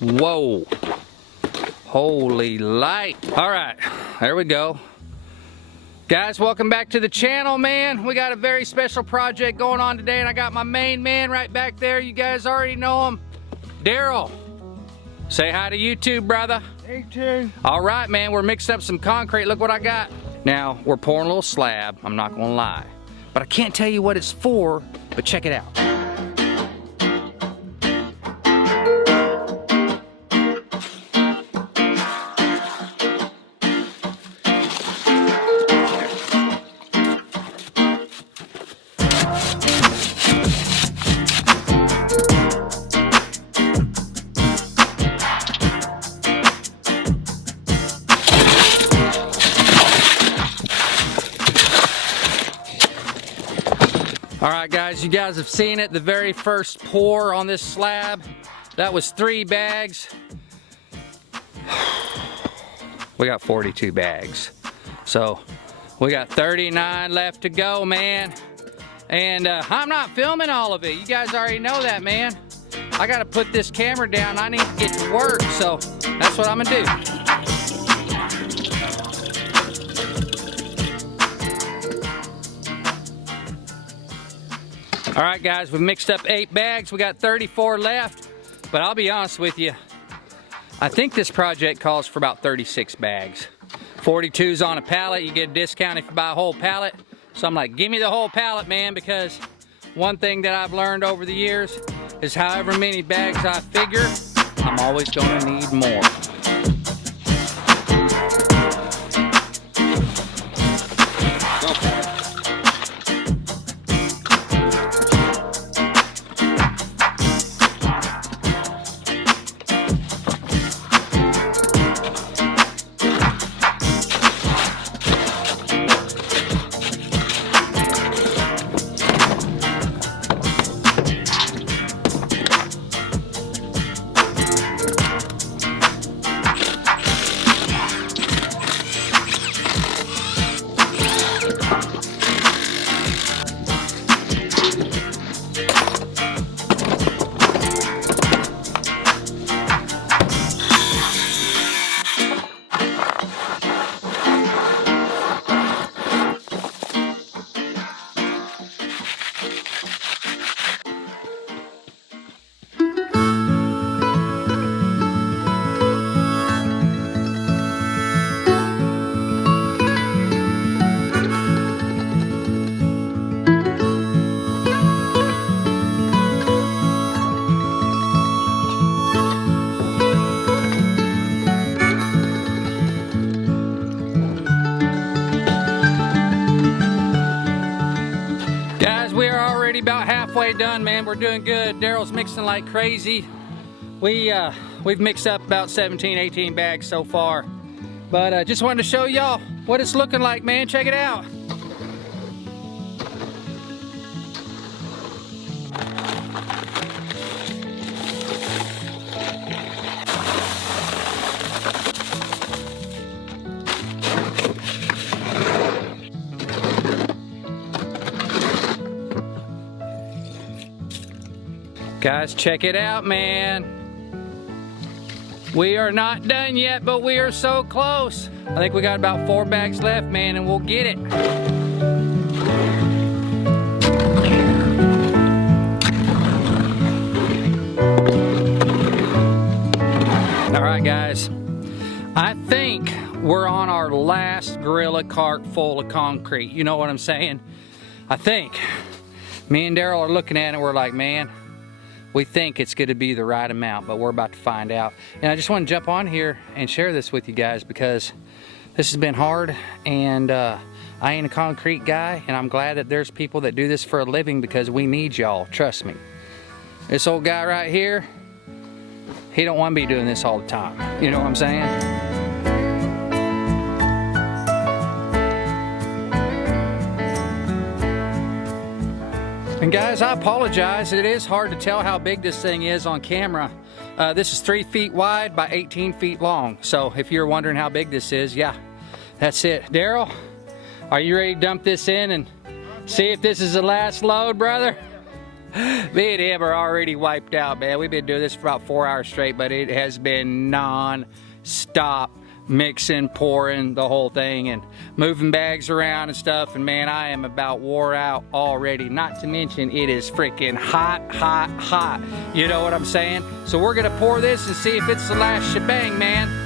Whoa. Holy light. All right, there we go. Guys, welcome back to the channel, man. We got a very special project going on today, and I got my main man right back there. You guys already know him. Daryl. Say hi to YouTube, brother. Hey, too. All right, man, we're mixing up some concrete. Look what I got. Now, we're pouring a little slab, I'm not gonna lie. But I can't tell you what it's for, but check it out. All right, guys, you guys have seen it. The very first pour on this slab, that was 3 bags. We got 42 bags. So we got 39 left to go, man. And I'm not filming all of it. You guys already know that, man. I gotta put this camera down. I need to get to work, so that's what I'm gonna do. All right, guys, we've mixed up 8 bags. We got 34 left, but I'll be honest with you. I think this project calls for about 36 bags. 42's on a pallet. You get a discount if you buy a whole pallet. So I'm like, give me the whole pallet, man, because one thing that I've learned over the years is however many bags I figure, I'm always gonna need more. About halfway done, man. We're doing good. Daryl's mixing like crazy. We've mixed up about 17, 18 bags so far. But just wanted to show y'all what it's looking like, man. Check it out. Guys, check it out, man. We are not done yet, but we are so close. I think we got about 4 bags left, man, and we'll get it. All right, guys. I think we're on our last gorilla cart full of concrete. You know what I'm saying? I think. Me and Daryl are looking at it, we're like, man, we think it's going to be the right amount, but we're about to find out. And I just want to jump on here and share this with you guys because this has been hard, and I ain't a concrete guy, and I'm glad that there's people that do this for a living because we need y'all, trust me. This old guy right here, he don't want to be doing this all the time. You know what I'm saying? And guys, I apologize. It is hard to tell how big this thing is on camera. This is 3 feet wide by 18 feet long. So if you're wondering how big this is, yeah, that's it. Daryl, are you ready to dump this in and see if this is the last load, brother? Me and him are already wiped out, man. We've been doing this for about 4 hours straight, but it has been non-stop mixing, pouring, the whole thing, and moving bags around and stuff. And man, I am about wore out already. Not to mention, it is freaking hot, hot, hot. You know what I'm saying? So we're gonna pour this and see if it's the last shebang, man.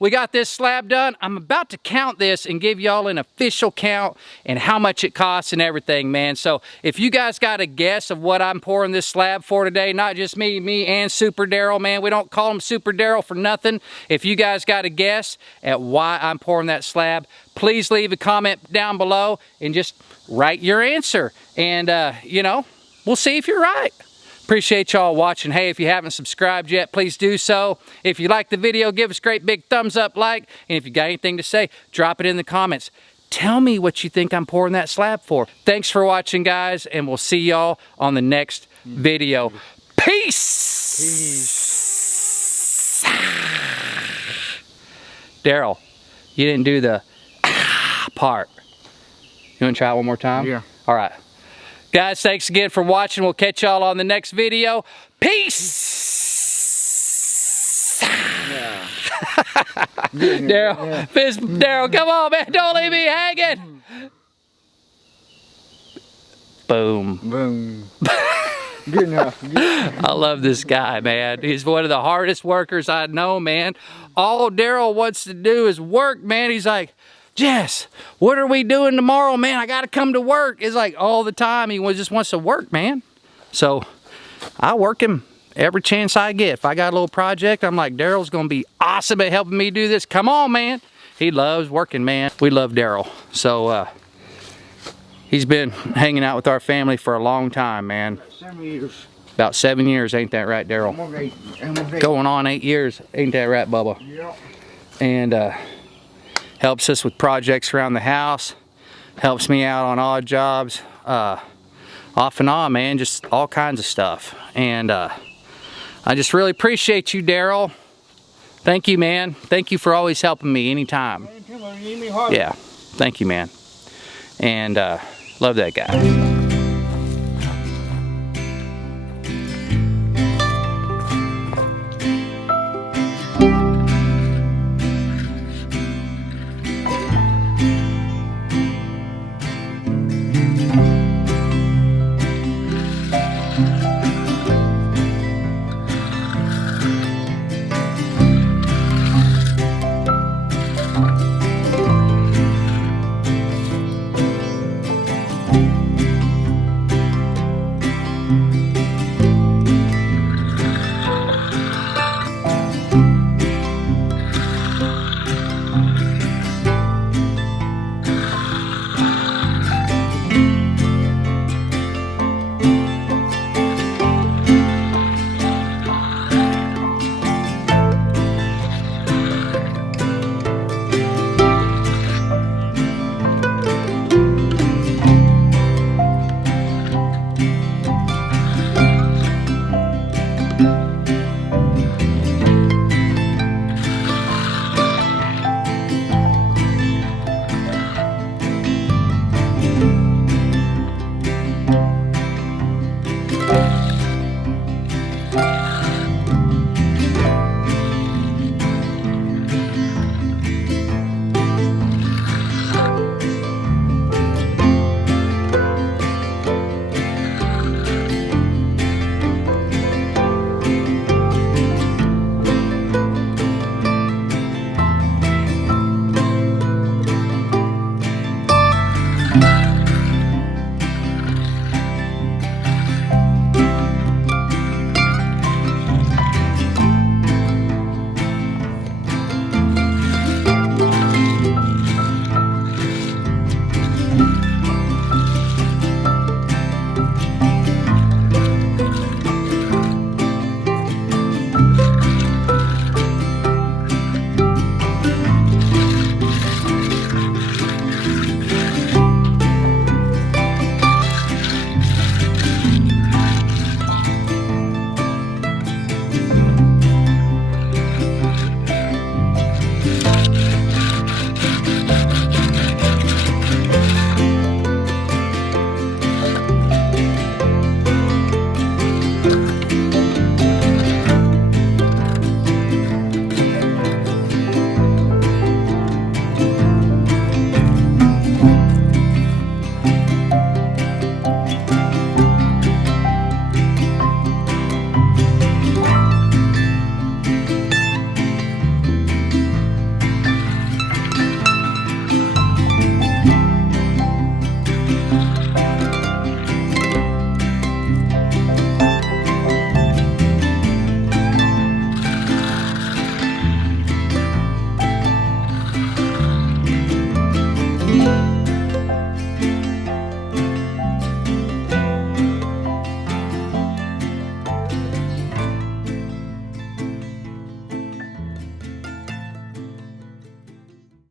We got this slab done. I'm about to count this and give y'all an official count and how much it costs and everything, man. So if you guys got a guess of what I'm pouring this slab for today, not just me and Super Daryl, man. We don't call him Super Daryl for nothing. If you guys got a guess at why I'm pouring that slab, please leave a comment down below and just write your answer. And, you know, we'll see if you're right. Appreciate y'all watching. Hey, if you haven't subscribed yet, please do so. If you like the video, give us a great big thumbs up, like, and if you got anything to say, drop it in the comments. Tell me what you think I'm pouring that slab for. Thanks for watching, guys, and we'll see y'all on the next video. Peace! Peace. Daryl, you didn't do the part. You want to try it one more time? Yeah. All right. Guys, thanks again for watching. We'll catch y'all on the next video. Peace! Yeah. Daryl, come on, man. Don't leave me hanging. Boom. Boom. Good enough. Good enough. I love this guy, man. He's one of the hardest workers I know, man. All Daryl wants to do is work, man. He's like, Jess, what are we doing tomorrow, man? I got to come to work. It's like all the time. He just wants to work, man. So I work him every chance I get. If I got a little project, I'm like, Daryl's going to be awesome at helping me do this. Come on, man. He loves working, man. We love Daryl. So he's been hanging out with our family for a long time, man. 7 years. About 7 years, ain't that right, Daryl? Going on 8 years, ain't that right, Bubba? Yeah. And helps us with projects around the house, helps me out on odd jobs, off and on, man, just all kinds of stuff. And I just really appreciate you, Daryl. Thank you, man. Thank you for always helping me anytime. Anytime you need me hard. Yeah, thank you, man. And love that guy.